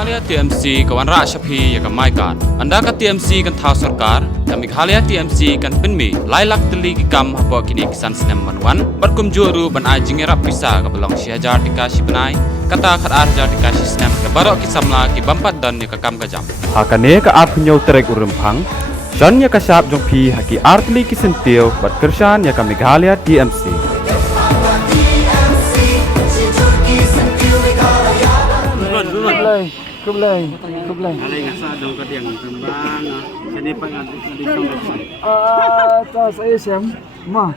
Meghalaya TMC kawan rak syapi ya kan Mayborn. Anda ka TMC kan thau sarkar, dan Meghalaya TMC kan penmi lailak teli gam apa kini kisan senem manwan. Berkum juru ban ajing rap pisa ka belong syajar dikasih benai. Kata kat arjar dikasih senem ke barok kisamla ki bampat dan ni ka kam ka jam. Hakane ka ap nyau trek urempang. Shan ya ka syap jong pi haki artli kisentiu bat kersan ya ka Meghalaya TMC. Khublei. Alay nga sa dong kadiang tembang. Sini pa nga di Ta saya Sam. Ma.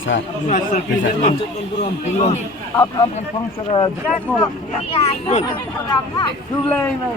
sa. Up and functional. Khublei mai.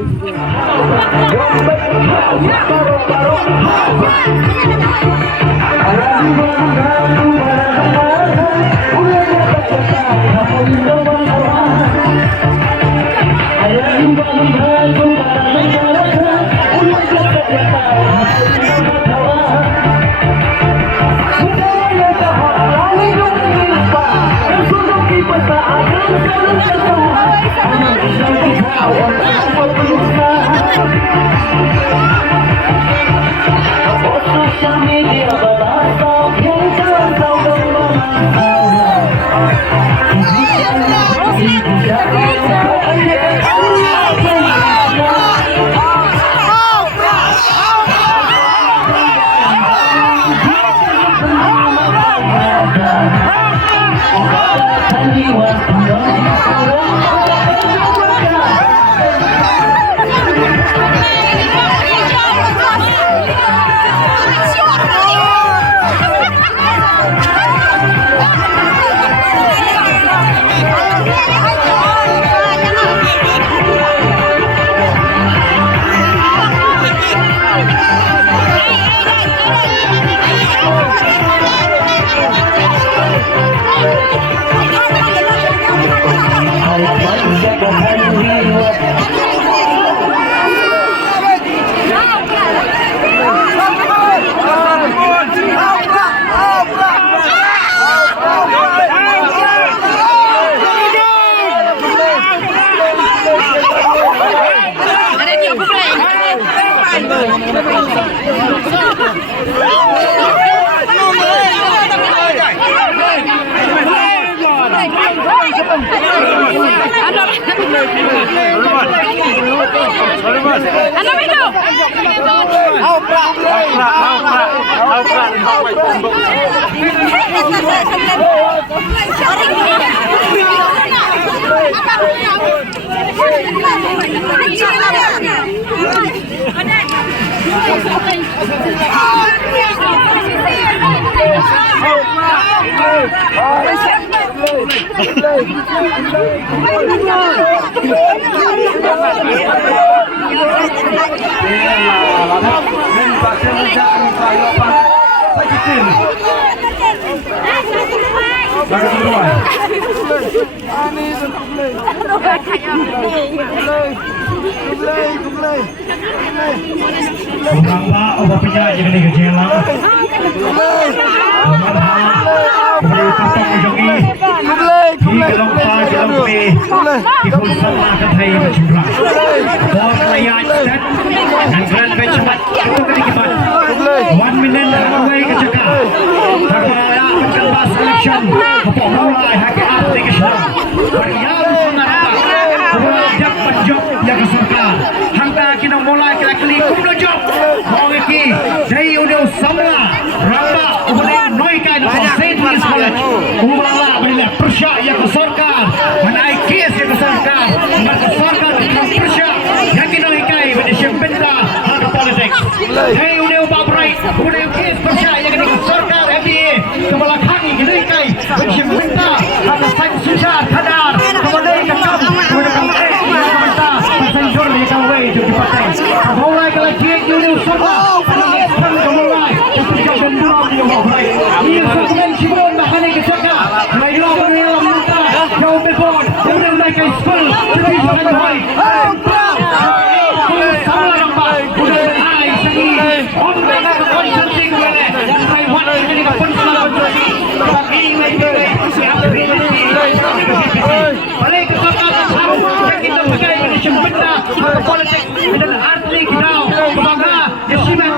politik dan arti kita bangga yesiman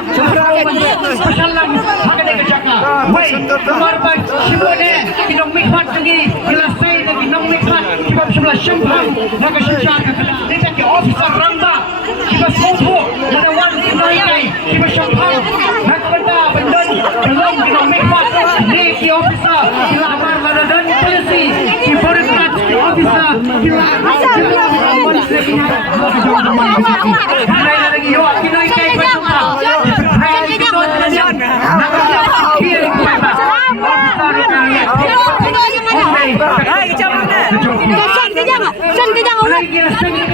masalah hakan kejaka wei korban simone kinong mikmat lagi kelasai lagi kinong mikmat kita sebelah sempang naga sejarah kita ke officer ramba kita semua ada wan kinai kita sempang nak benda belum kinong mikmat ni ki officer kita amar dan polisi ki berkat officer kita kinai lagi yo kinai kai pasumpa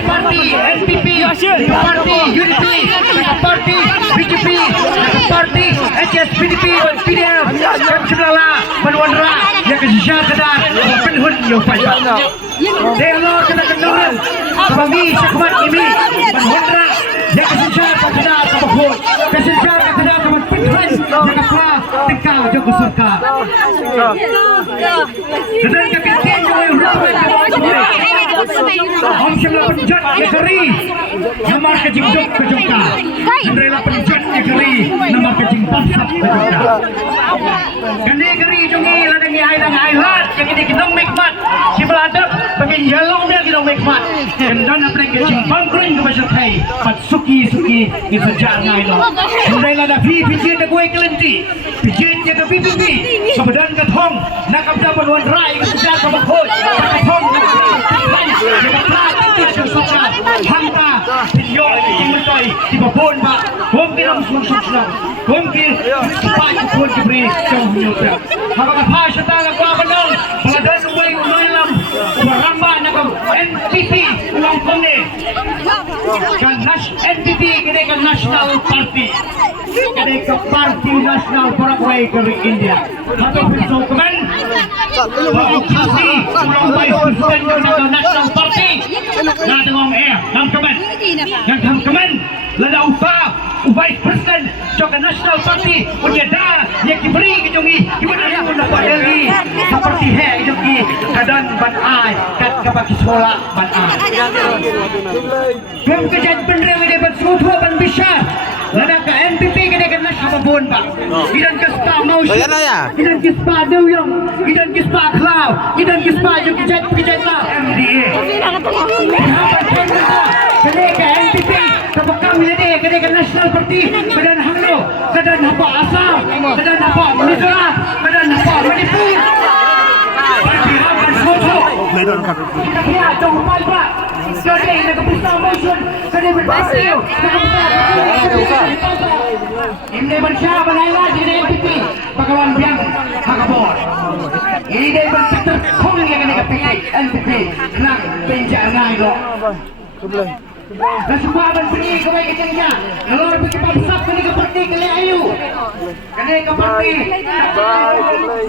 parti NPP parti UDP parti BJP parti HSPDP PDM Pynursla Manwandra yang kesejahteraan kedar penhun yo paidbah delo kena kenal bagi syakmat ini Manwandra yang kesejahteraan kedar kabahut kesejahteraan kedar kaman penhun yang apa tekal joko surga dan kapiten yo Om Shimla penjat negeri nomor ke jingkitbok ke Jogja. Hendaklah penjat negeri nomor ke jingkitbok ke Jogja. Negeri jongi ladang ailang ailat yang ini kinong mikmat. Si beladap pengen jalong dia kinong mikmat. Kendan apa yang ke jingkitbok kering ke pasal kai. Pat suki di sejarah ailang. Hendaklah dah pijit ke kue kelenti. Pijit ke PPP. Kemudian ke thong nak kapda penuan rai ke sejarah ke bakoi. Thong Hanta yo ingutay di babon ba kumkiram susukna kumkir paano kun kibri jong nyutra habang pasya tala kwa banong paladan uway umalam maramba na ka NPP ulang kone kan NPP kini kan National Party kini ka Party National Paraguay kari India hato pinso kaman kasi ulang bay suspend ka National Party na tengong nam kaman yang tham kaman lada Vice President Jogja National Party punya dah yang diberi ke jongi gimana yang mendapat lagi seperti jongi kadang ban ai kat kabaki sekolah ban ai belum kejadian bener dia ban suhu ban bisa lada ke NPP ke dia nasional bon pak idan ke spa mau idan ke spa deuyong idan ke spa cloud idan ke spa jongi kejadian lah MDA kene ke NPP kabakam lede kene ke National Party kedan hanglo kedan apa asam kedan apa Mizoram kedan apa Manipur kita lihat jom paidbah jadi nak pisau motion kene berhasil ini bersama Balayla di NPP Pakawan Biang Hakabor ini berpikir kong yang kene ke NPP nak penjara itu Khublei. Kesempatan pergi ke baik kecilnya. Kalau pergi pasap kini ke parti ke Ayu. Kini ke parti.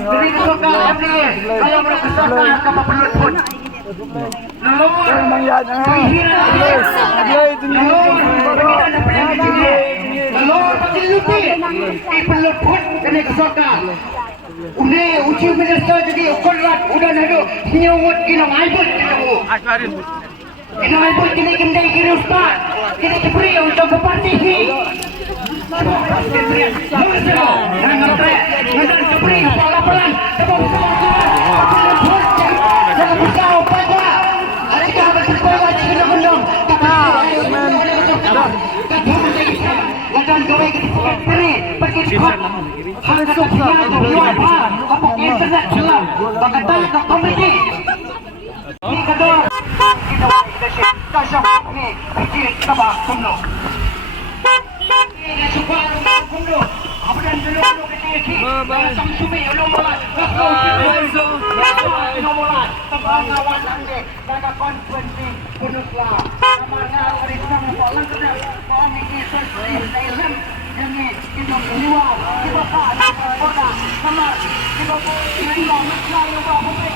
Kini ke Soka MD. Kalau mau ke Soka ke Pelut pun. Nomor. Nomor pergi lupi. Di Pelut pun kini ke Soka. Udah uji minister jadi kontrak udah nado nyewut kini Mayborn kini. Asmarin. Ini Mayborn kini kendai kini ustaz. Kini diberi untuk ke parti ini. Dan ngetrek, ngedan diberi pelan-pelan. Jangan bersau paidbah. Adakah bersekolah di gendong-gendong. Ladan gawe ke diberi. Pergi dikot. Hansuk siang kebiwahan. Apok internet selam. Bakatan ke komedi. Ini kedua. Kasih ni pikir kabah kumno. Ini cuba kumno. Apa dan dulu kecil. Samsumi ulung bola. Bola. Tabang ande. Daga konferensi Pynursla. Namanya hari sama bola kena. Komisi sosial Thailand. Ini kita berdua. Kita pak. Bola. Sama. Kita ini Pynursla yang bawa Khublei.